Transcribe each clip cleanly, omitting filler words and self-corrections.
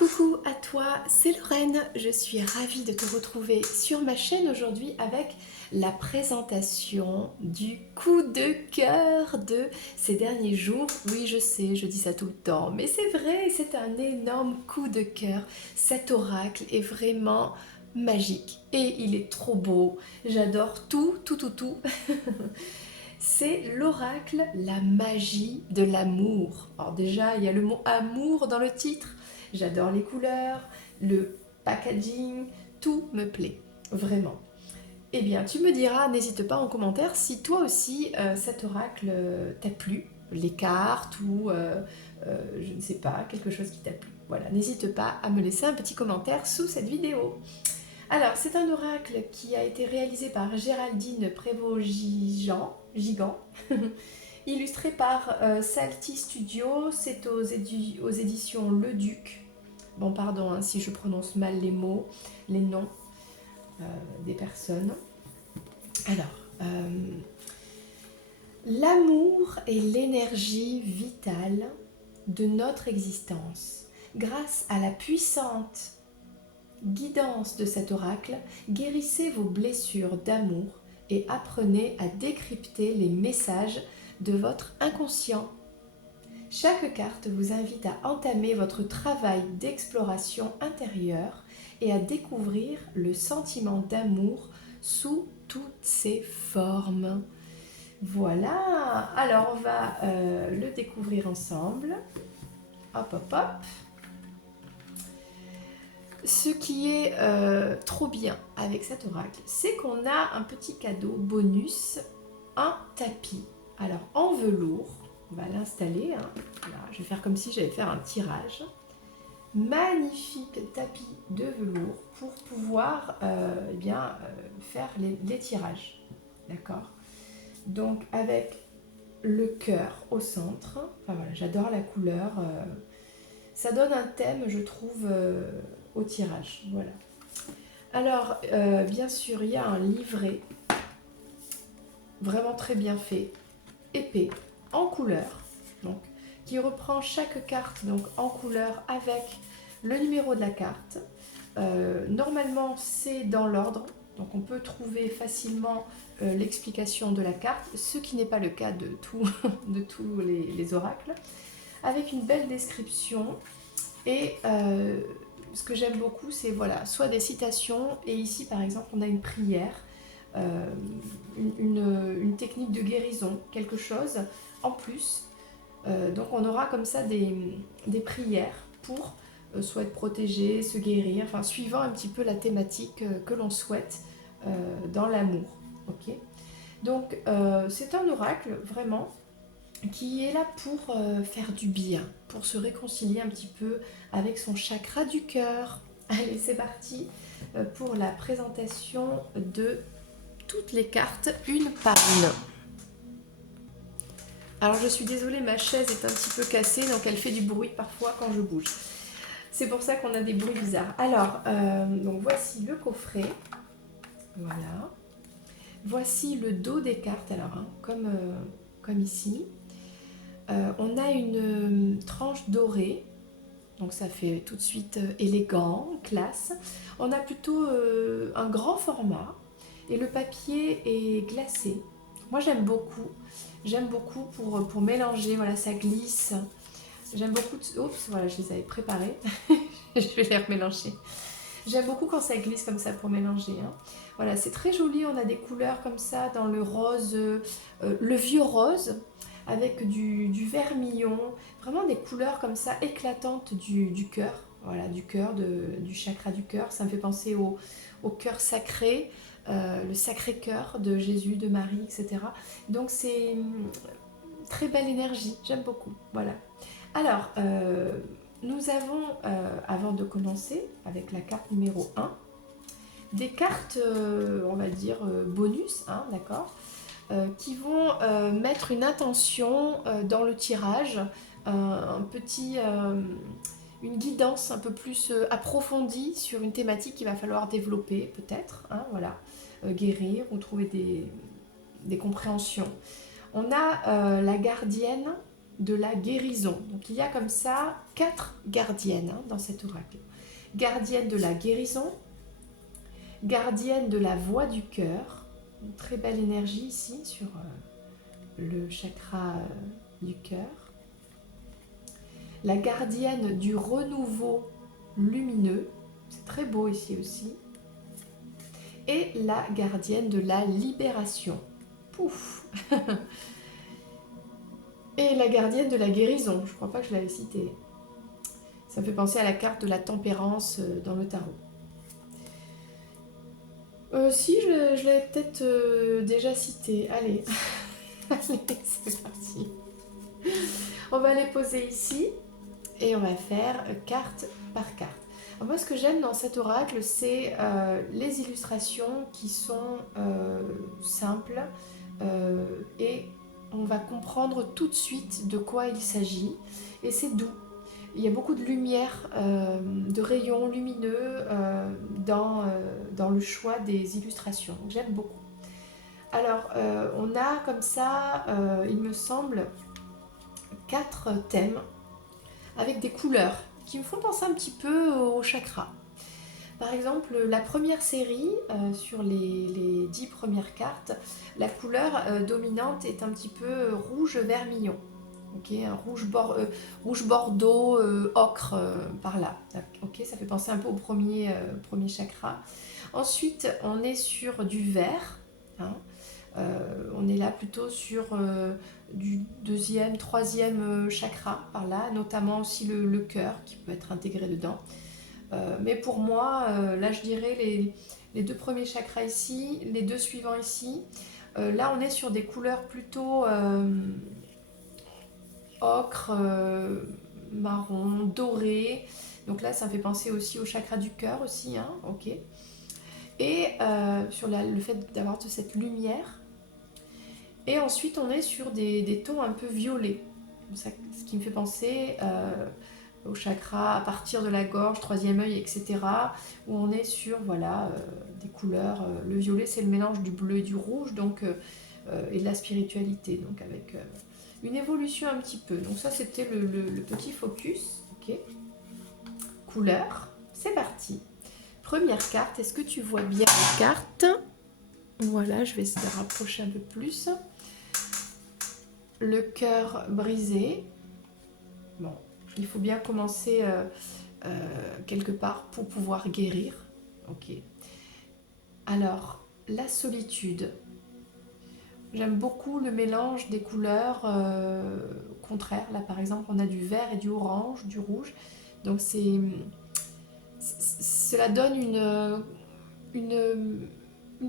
Coucou à toi, c'est Lorraine, je suis ravie de te retrouver sur ma chaîne aujourd'hui avec la présentation du coup de cœur de ces derniers jours. Oui, je sais, je dis ça tout le temps, mais c'est vrai, c'est un énorme coup de cœur. Cet oracle est vraiment magique et il est trop beau. J'adore tout. C'est l'oracle, la magie de l'amour. Alors déjà, il y a le mot amour dans le titre. J'adore les couleurs, le packaging, tout me plaît, vraiment. Eh bien, tu me diras, n'hésite pas en commentaire si toi aussi cet oracle t'a plu, les cartes ou je ne sais pas, quelque chose qui t'a plu. Voilà, n'hésite pas à me laisser un petit commentaire sous cette vidéo. Alors, c'est un oracle qui a été réalisé par Géraldine Prévost-Gigant, illustré par Salty Studio, c'est aux éditions Le Duc. Bon, pardon hein, si je prononce mal les mots, les noms des personnes. Alors, l'amour est l'énergie vitale de notre existence. Grâce à la puissante guidance de cet oracle, guérissez vos blessures d'amour et apprenez à décrypter les messages de votre inconscient. Chaque carte vous invite à entamer votre travail d'exploration intérieure et à découvrir le sentiment d'amour sous toutes ses formes. Voilà, alors on va le découvrir ensemble. Hop. Ce qui est trop bien avec cet oracle, c'est qu'on a un petit cadeau bonus, un tapis. Alors en velours, on va l'installer. Hein. Voilà, je vais faire comme si j'allais faire un tirage. Magnifique tapis de velours pour pouvoir faire les tirages. D'accord. Donc avec le cœur au centre. Enfin voilà, j'adore la couleur. Ça donne un thème, je trouve, au tirage. Voilà. Alors, bien sûr, il y a un livret vraiment très bien fait, épais, en couleur, donc, qui reprend chaque carte donc, en couleur avec le numéro de la carte. Normalement, c'est dans l'ordre, donc on peut trouver facilement l'explication de la carte, ce qui n'est pas le cas de tous les oracles, avec une belle description. Et ce que j'aime beaucoup, c'est voilà, soit des citations, et ici par exemple, on a une prière, une technique de guérison, quelque chose en plus. Donc on aura comme ça des prières pour soit être protégé, se guérir, enfin suivant un petit peu la thématique que l'on souhaite dans l'amour. Ok. Donc c'est un oracle vraiment qui est là pour faire du bien, pour se réconcilier un petit peu avec son chakra du cœur. Allez, c'est parti pour la présentation de toutes les cartes, une par une. Alors je suis désolée, ma chaise est un petit peu cassée, donc elle fait du bruit parfois quand je bouge. C'est pour ça qu'on a des bruits bizarres. Alors, donc voici le coffret. Voilà. Voici le dos des cartes, alors, hein, comme ici. On a une tranche dorée, donc ça fait tout de suite élégant, classe. On a plutôt un grand format et le papier est glacé. Moi j'aime beaucoup pour mélanger, voilà, ça glisse. J'aime beaucoup, oups, voilà, je les avais préparés, je vais les remélanger. J'aime beaucoup quand ça glisse comme ça pour mélanger. Hein. Voilà, c'est très joli, on a des couleurs comme ça dans le rose, le vieux rose, avec du vermillon, vraiment des couleurs comme ça éclatantes du cœur, voilà, du cœur, du chakra du cœur. Ça me fait penser au cœur sacré, le sacré cœur de Jésus, de Marie, etc. Donc c'est très belle énergie, j'aime beaucoup, voilà. Alors, nous avons, avant de commencer avec la carte numéro 1, des cartes, on va dire, bonus, hein, d'accord, qui vont mettre une intention dans le tirage, une guidance un peu plus approfondie sur une thématique qu'il va falloir développer peut-être, hein, voilà, guérir ou trouver des compréhensions. On a la gardienne de la guérison. Donc il y a comme ça 4 gardiennes dans cet oracle. Gardienne de la guérison, gardienne de la voix du cœur, une très belle énergie ici sur le chakra du cœur. La gardienne du renouveau lumineux, c'est très beau ici aussi. Et la gardienne de la libération. Pouf. Et la gardienne de la guérison, je crois pas que je l'avais citée. Ça me fait penser à la carte de la tempérance dans le tarot. Si, je l'avais peut-être déjà citée. Allez, allez, c'est parti. On va les poser ici et on va faire carte par carte. Alors moi, ce que j'aime dans cet oracle, c'est les illustrations qui sont simples et on va comprendre tout de suite de quoi il s'agit. Et c'est doux. Il y a beaucoup de lumière, de rayons lumineux dans le choix des illustrations. J'aime beaucoup. Alors, on a comme ça, il me semble, 4 thèmes avec des couleurs qui me font penser un petit peu au chakra. Par exemple, la première série, sur les 10 premières cartes, la couleur dominante est un petit peu rouge vermillon. Okay, un rouge bordeaux, ocre par là. Okay, ça fait penser un peu au premier chakra. Ensuite, on est sur du vert. Hein. On est là plutôt sur du deuxième, troisième chakra par là, notamment aussi le cœur qui peut être intégré dedans. Mais pour moi, là je dirais les 2 premiers chakras ici, les 2 suivants ici. Là on est sur des couleurs plutôt ocre, marron, doré. Donc là ça me fait penser aussi au chakra du cœur aussi. Hein, ok. Et sur le fait d'avoir cette lumière. Et ensuite on est sur des tons un peu violets. Ça, ce qui me fait penser au chakra à partir de la gorge, troisième œil, etc. Où on est sur voilà, des couleurs. Le violet, c'est le mélange du bleu et du rouge, donc, et de la spiritualité, donc avec une évolution un petit peu. Donc ça, c'était le petit focus. Ok. Couleur, c'est parti. Première carte, est-ce que tu vois bien les cartes? Voilà, je vais essayer de rapprocher un peu plus. Le cœur brisé. Bon, il faut bien commencer quelque part pour pouvoir guérir. Ok. Alors, la solitude. J'aime beaucoup le mélange des couleurs contraires. Là, par exemple, on a du vert et du orange, du rouge. Donc, cela donne une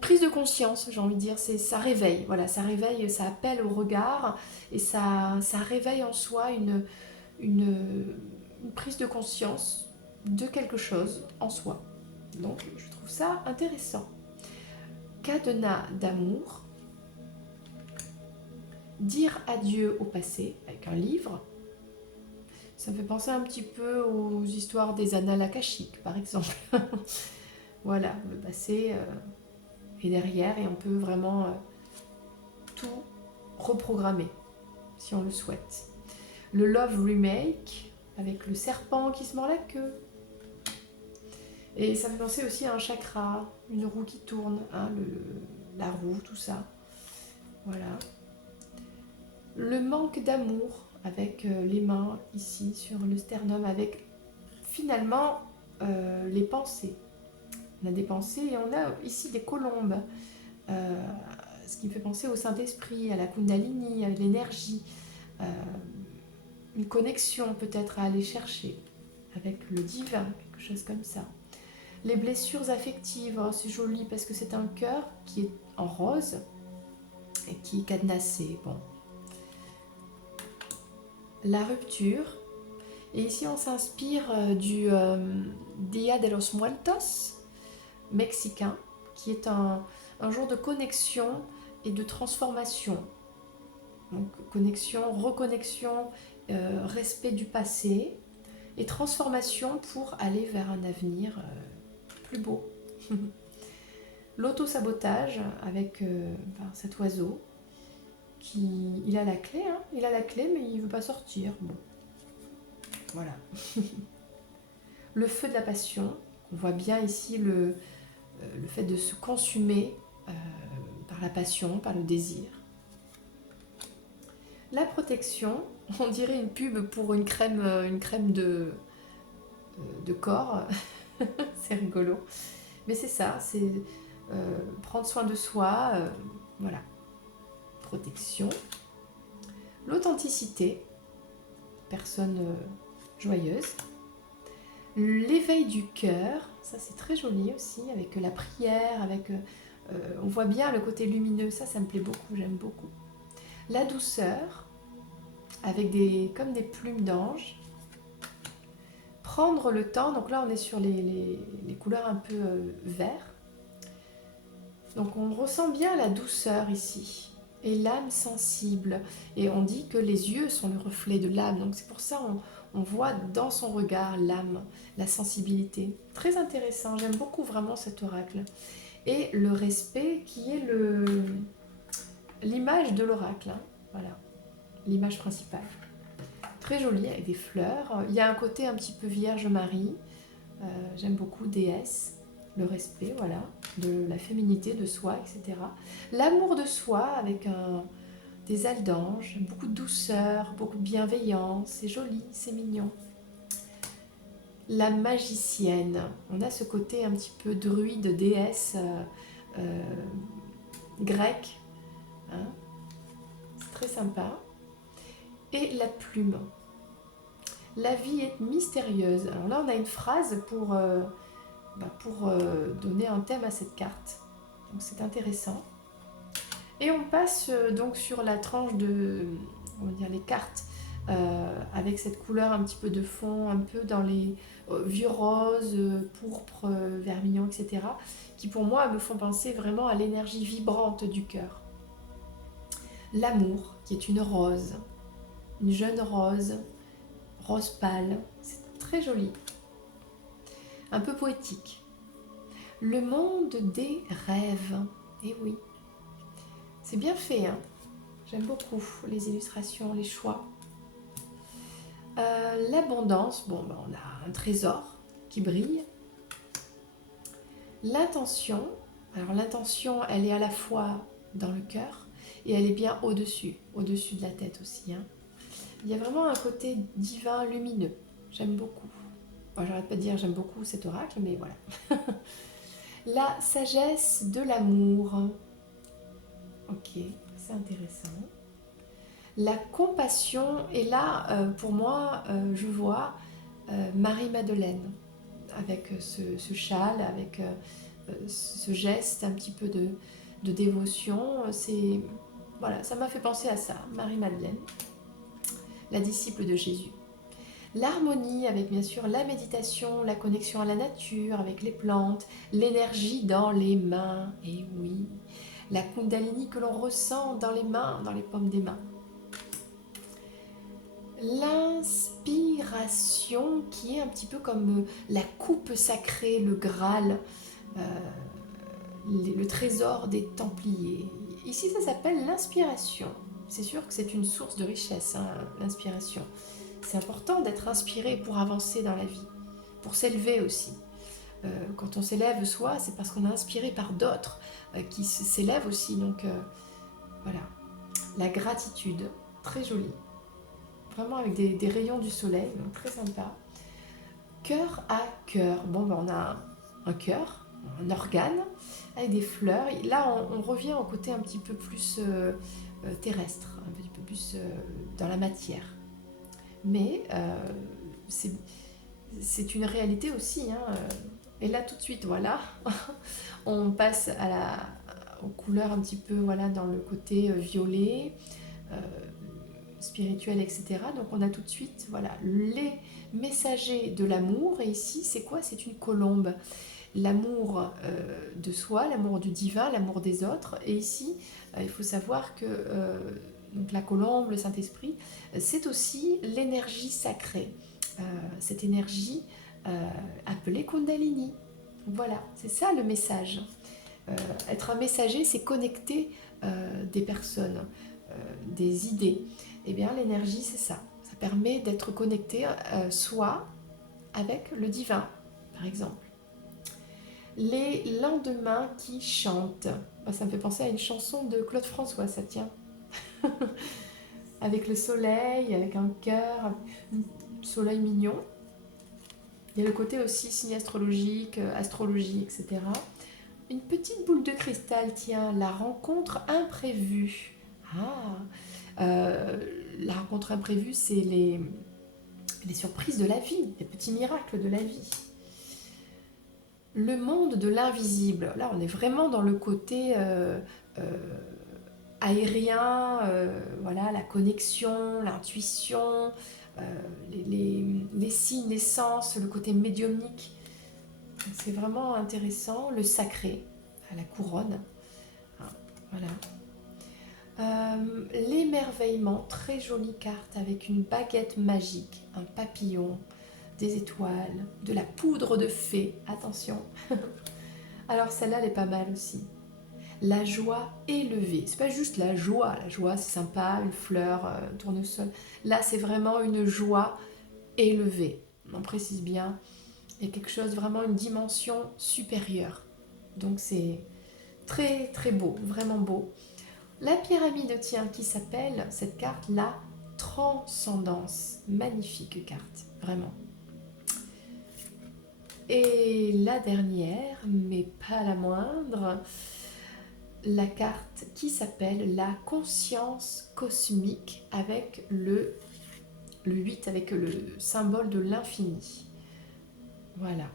prise de conscience, j'ai envie de dire. Ça réveille, voilà, ça réveille, ça appelle au regard et ça réveille en soi une prise de conscience de quelque chose en soi. Donc je trouve ça intéressant. Cadenas d'amour. Dire adieu au passé avec un livre. Ça me fait penser un petit peu aux histoires des annales akashiques par exemple. Voilà, le passé est derrière et on peut vraiment tout reprogrammer si on le souhaite. Le Love Remake avec le serpent qui se mord la queue. Et ça me fait penser aussi à un chakra, une roue qui tourne, hein, la roue, tout ça. Voilà. Le manque d'amour avec les mains ici sur le sternum, avec finalement les pensées. On a des pensées et on a ici des colombes. Ce qui me fait penser au Saint-Esprit, à la Kundalini, à l'énergie. Une connexion peut-être à aller chercher avec le divin, quelque chose comme ça. Les blessures affectives, oh, c'est joli parce que c'est un cœur qui est en rose et qui est cadenassé. Bon. La rupture. Et ici, on s'inspire du Dia de los Muertos mexicain, qui est un jour de connexion et de transformation. Donc, connexion, reconnexion, respect du passé et transformation pour aller vers un avenir plus beau. L'auto-sabotage avec cet oiseau. il a la clé, hein. Il a la clé, mais il veut pas sortir. Bon, voilà. Le feu de la passion. On voit bien ici le fait de se consumer par la passion, par le désir. La protection, on dirait une pub pour une crème de corps. C'est rigolo. Mais c'est ça, c'est prendre soin de soi, voilà. Protection. L'authenticité, personne joyeuse. L'éveil du cœur, ça c'est très joli aussi, avec la prière, avec on voit bien le côté lumineux, ça me plaît beaucoup, j'aime beaucoup. La douceur, avec comme des plumes d'ange. Prendre le temps, donc là on est sur les couleurs un peu vert. Donc on ressent bien la douceur ici, et l'âme sensible. Et on dit que les yeux sont le reflet de l'âme, donc c'est pour ça on voit dans son regard l'âme, la sensibilité. Très intéressant, j'aime beaucoup vraiment cet oracle. Et le respect qui est l'image de l'oracle, hein. Voilà, l'image principale. Très jolie avec des fleurs. Il y a un côté un petit peu Vierge Marie. J'aime beaucoup déesse, le respect, voilà, de la féminité, de soi, etc. L'amour de soi avec des ailes d'ange, beaucoup de douceur, beaucoup de bienveillance. C'est joli, c'est mignon. La magicienne. On a ce côté un petit peu druide, déesse grecque. Hein. C'est très sympa. Et la plume. La vie est mystérieuse. Alors là, on a une phrase pour donner un thème à cette carte. Donc c'est intéressant. Et on passe donc sur la tranche de, on va dire, les cartes avec cette couleur un petit peu de fond, un peu dans les vieux roses, pourpre, vermillon, etc. qui pour moi me font penser vraiment à l'énergie vibrante du cœur. L'amour, qui est une rose, une jeune rose pâle, c'est très joli, un peu poétique. Le monde des rêves, et oui, c'est bien fait, hein. J'aime beaucoup les illustrations, les choix. L'abondance, on a un trésor qui brille. L'intention, alors l'intention, elle est à la fois dans le cœur et elle est bien au-dessus de la tête aussi, hein. Il y a vraiment un côté divin, lumineux. J'aime beaucoup. J'arrête pas de dire j'aime beaucoup cet oracle, mais voilà. La sagesse de l'amour. Ok, c'est intéressant. La compassion, et là, pour moi, je vois Marie-Madeleine, avec ce châle, avec ce geste un petit peu de dévotion. Voilà, ça m'a fait penser à ça, Marie-Madeleine, la disciple de Jésus. L'harmonie avec bien sûr la méditation, la connexion à la nature, avec les plantes, l'énergie dans les mains, et oui, la Kundalini que l'on ressent dans les mains, dans les paumes des mains. L'inspiration qui est un petit peu comme la coupe sacrée, le Graal, le trésor des Templiers. Ici ça s'appelle l'inspiration. C'est sûr que c'est une source de richesse, hein, l'inspiration. C'est important d'être inspiré pour avancer dans la vie, pour s'élever aussi. Quand on s'élève soi, c'est parce qu'on est inspiré par d'autres qui s'élèvent aussi. Donc voilà, la gratitude, très jolie. Vraiment avec des rayons du soleil, donc très sympa. Cœur à cœur. On a un cœur, un organe, avec des fleurs. Là, on revient au côté un petit peu plus terrestre, un petit peu plus dans la matière. Mais c'est une réalité aussi, hein. Et là tout de suite, voilà, on passe aux couleurs un petit peu, voilà, dans le côté violet, spirituel, etc. Donc on a tout de suite, voilà, les messagers de l'amour. Et ici, c'est quoi? C'est une colombe. L'amour de soi, l'amour du divin, l'amour des autres. Et ici, il faut savoir que donc la colombe, le Saint-Esprit, c'est aussi l'énergie sacrée. Cette énergie appelée Kundalini. Voilà, c'est ça le message. Être un messager, c'est connecter des personnes. des idées. Eh bien, l'énergie, c'est ça. Ça permet d'être connecté soit avec le divin, par exemple. Les lendemains qui chantent. Ça me fait penser à une chanson de Claude François, ça tient. Avec le soleil, avec un cœur, un soleil mignon. Il y a le côté aussi signe astrologique, astrologie, etc. Une petite boule de cristal, tiens, la rencontre imprévue. La rencontre imprévue, c'est les surprises de la vie, les petits miracles de la vie. Le monde de l'invisible. Là, on est vraiment dans le côté aérien, voilà, la connexion, l'intuition, les signes, les sens, le côté médiumnique. C'est vraiment intéressant. Le sacré, la couronne. Voilà. L'émerveillement, très jolie carte avec une baguette magique, un papillon, des étoiles, de la poudre de fée, attention. Alors celle-là, elle est pas mal aussi. La joie élevée, c'est pas juste la joie c'est sympa, une fleur, un tournesol. Là, c'est vraiment une joie élevée, on précise bien. Il y a quelque chose, vraiment une dimension supérieure. Donc c'est très très beau, vraiment beau. La pyramide, tiens, qui s'appelle, cette carte, la transcendance. Magnifique carte, vraiment. Et la dernière, mais pas la moindre, la carte qui s'appelle la conscience cosmique avec le 8, avec le symbole de l'infini. Voilà.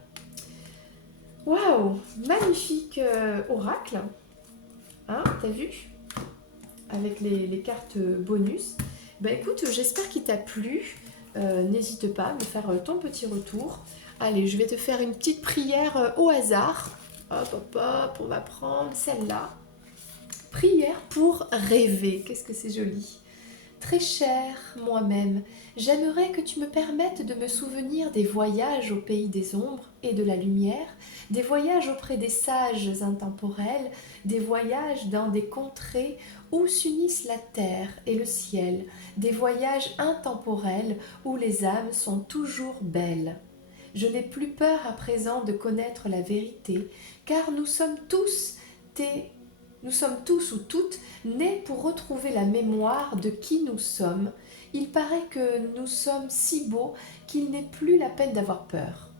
Waouh, magnifique oracle. Hein, t'as vu? Avec les cartes bonus. Bah écoute, j'espère qu'il t'a plu. N'hésite pas à me faire ton petit retour. Allez, je vais te faire une petite prière au hasard. Hop, hop, hop, on va prendre celle-là. Prière pour rêver. Qu'est-ce que c'est joli. Très cher moi-même, j'aimerais que tu me permettes de me souvenir des voyages au pays des ombres et de la lumière, des voyages auprès des sages intemporels, des voyages dans des contrées où s'unissent la terre et le ciel, des voyages intemporels où les âmes sont toujours belles. Je n'ai plus peur à présent de connaître la vérité, car nous sommes tous ou toutes nés pour retrouver la mémoire de qui nous sommes. Il paraît que nous sommes si beaux qu'il n'est plus la peine d'avoir peur.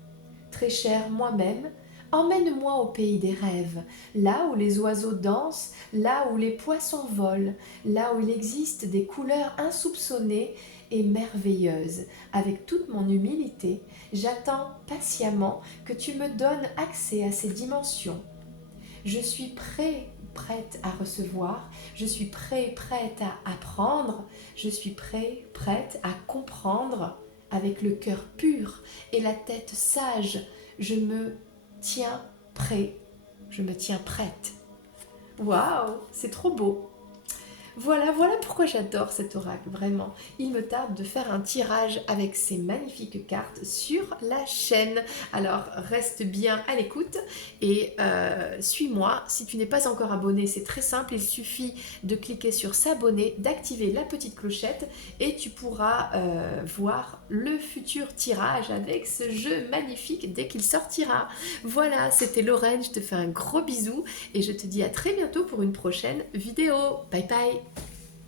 Très cher moi-même, emmène-moi au pays des rêves, là où les oiseaux dansent, là où les poissons volent, là où il existe des couleurs insoupçonnées et merveilleuses. Avec toute mon humilité, j'attends patiemment que tu me donnes accès à ces dimensions. Je suis prête à recevoir, je suis prête à apprendre, je suis prête à comprendre avec le cœur pur et la tête sage. Je me tiens prêt, je me tiens prête. Waouh, c'est trop beau! Voilà pourquoi j'adore cet oracle, vraiment. Il me tarde de faire un tirage avec ces magnifiques cartes sur la chaîne. Alors, reste bien à l'écoute et suis-moi. Si tu n'es pas encore abonné, c'est très simple. Il suffit de cliquer sur s'abonner, d'activer la petite clochette et tu pourras voir le futur tirage avec ce jeu magnifique dès qu'il sortira. Voilà, c'était Lorraine. Je te fais un gros bisou et je te dis à très bientôt pour une prochaine vidéo. Bye bye!